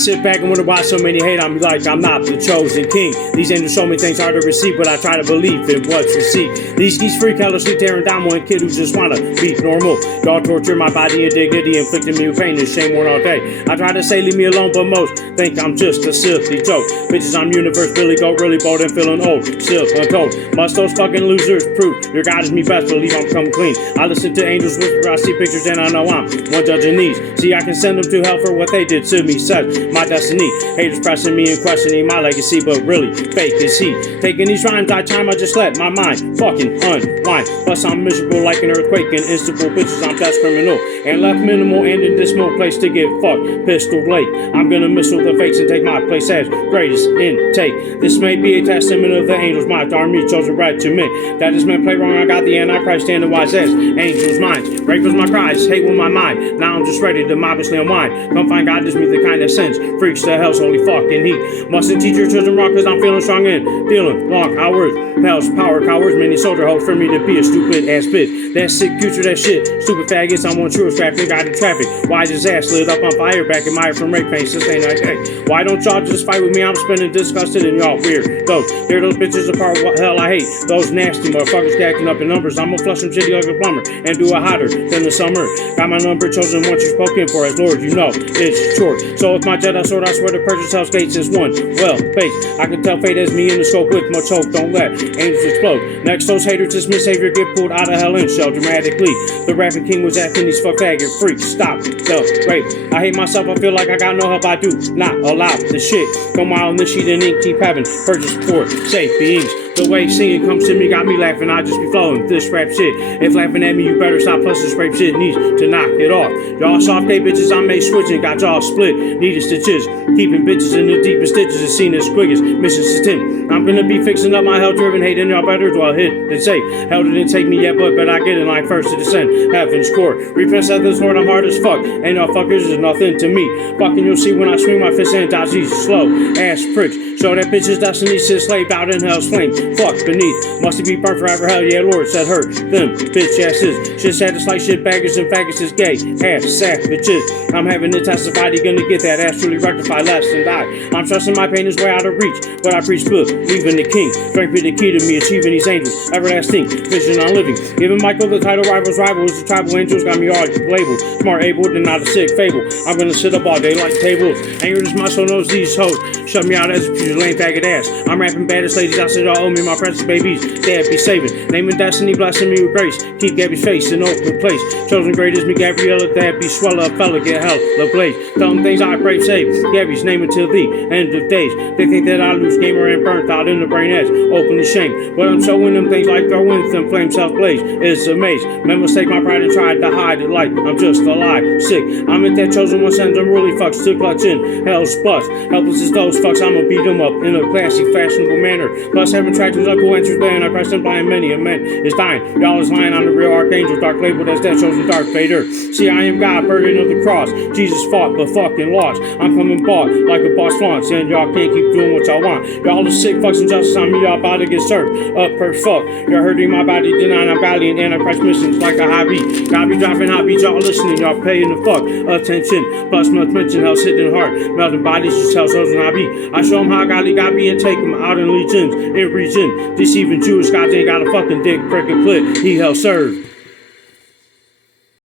sit back and wonder why so many hate on me like I'm not the chosen king. These angels show me things hard to receive, but I try to believe in what you see. These freak helplessly tearing down one kid who just wanna be normal. Y'all torture my body and dignity, inflicting me with pain and shame worn all day. I try to say leave me alone, but most think I'm just a silly joke. Bitches, I'm universe, Billy Goat, really bold and feeling old, still untold. Must those fucking losers prove your God is me best, believe I'm coming clean. I listen to angels whisper, I see pictures and I know I'm one judging these. See, I can send them to hell for what they did to me, such my destiny. Haters pressing me and questioning my legacy, but really fake is he. Taking these rhymes, I just let my mind fucking unwind. Plus I'm miserable like an earthquake and instable bitches, I'm best criminal. And left minimal and in this small place to get fucked, pistol Blake. I'm gonna missile the fakes and take my place as greatest intake. This may be a testament of the angels, my army chosen right to me. That is meant play wrong, I got the Antichrist standing wise as angels' minds. Rape was my cries, hate with my mind. Now I'm just ready to mobishly unwind. Come find God is me the kind that sends freaks to hell's holy fucking heat. Mustn't teach your children wrong cause I'm feeling strong and feeling long hours. Hell's power cowards, many soldier hopes for me to be a stupid ass bitch. That sick future, that shit. Stupid faggots, I'm on true traffic, got in traffic. Why is his ass lit up on fire back in my from rape pain, sustain like hey. Why don't y'all just fight with me? I'm spinning disgusted and y'all weird. They're those bitches apart, what hell I hate. Those nasty motherfuckers stacking up in numbers. I'm gonna flush them shitty like a plumber and do it hotter than the summer. Got my number chosen once you spoken for as Lord, you know it's short. So with my Jedi sword, I swear to purchase hell's gates is one. Well, face, I can tell fate as me in the scope with much hope. Don't let angels explode. Next, those haters, this misbehavior get pulled out of hell and shell dramatically. The rapping king was acting these fuck faggot freaks. Stop the rape. I hate myself, I feel like I got no help. I do not allow the shit. Go mile in the sheet and ink, keep having purchase for safe beings. The way singing comes to me got me laughing, I just be flowing this rap shit. If laughing at me, you better stop, plus this rape shit needs to knock it off. Y'all soft day bitches, I made switching, got y'all split, needed stitches. Keeping bitches in the deepest stitches is seen as quickest, mission system. I'm gonna be fixing up my hell-driven hate and y'all better dwell hit and say, hell didn't take me yet, but I get in line first to descend, heaven's court. Repent said this Lord, I'm hard as fuck, and y'all fuckers is nothing to me. Fucking you'll see when I swing my fist and dodge these slow ass pricks. So that bitch's destiny sits slaved out in hell's flame. Fuck beneath, must he be burned forever? Hell yeah, Lord said her, them bitch asses. Shit sad to like shit baggers and faggots is gay, ass savages. I'm having to testify, you gonna get that ass truly rectified, less than die. I'm stressing my pain is way out of reach, but I preach good, leaving the king. Strength be the key to me, achieving these angels, everlasting, vision on living. Giving Michael the title rivals, the tribal angels got me all labeled. Smart able, then not a sick fable. I'm gonna sit up all day like tables. Anger is my soul knows these hoes. Shut me out as a future lame faggot ass. I'm rapping baddest ladies, I said y'all owe me my precious babies. Dad be saving. Naming destiny, blessing me with grace. Keep Gabby's face in open place. Chosen great is me, Gabriella, dad be swell up, fella, get hell, love blaze. Tell them things I pray save. Gabby's name until the end of days. They think that I lose gamer and burnt out in the brain edge. Openly shame. But I'm showing them things like throwing them flames self blaze. It's a maze. Men mistake my pride and tried to hide it like I'm just alive. Sick. I'm at that chosen one sends them really fucks to clutch in hell's butts. Helpless as those fucks, I'ma beat them up in a classy, fashionable manner. Plus, having tracked his uncle enters there, and I pressed him blind many a man is dying. Y'all is lying on the real archangel, dark labeled as that chosen Darth Vader. See, I am God, burden of the cross. Jesus fought, but fucking lost. I'm coming bought like a boss flaunts, and y'all can't keep doing what y'all want. Y'all the sick fucks and justice on me, y'all about to get served up per fuck. You're hurting my body, denying I'm valiant, Antichrist missions like a hobby. God be dropping hot beats, y'all listening, y'all paying the fuck attention. Plus, much mention, hell's hitting hard. Melting bodies, just hell's chosen hobby. I show them how godly God be and take them out in legions, in region. Deceiving Jewish gods ain't got a fucking dick, prick and clit. He hell served.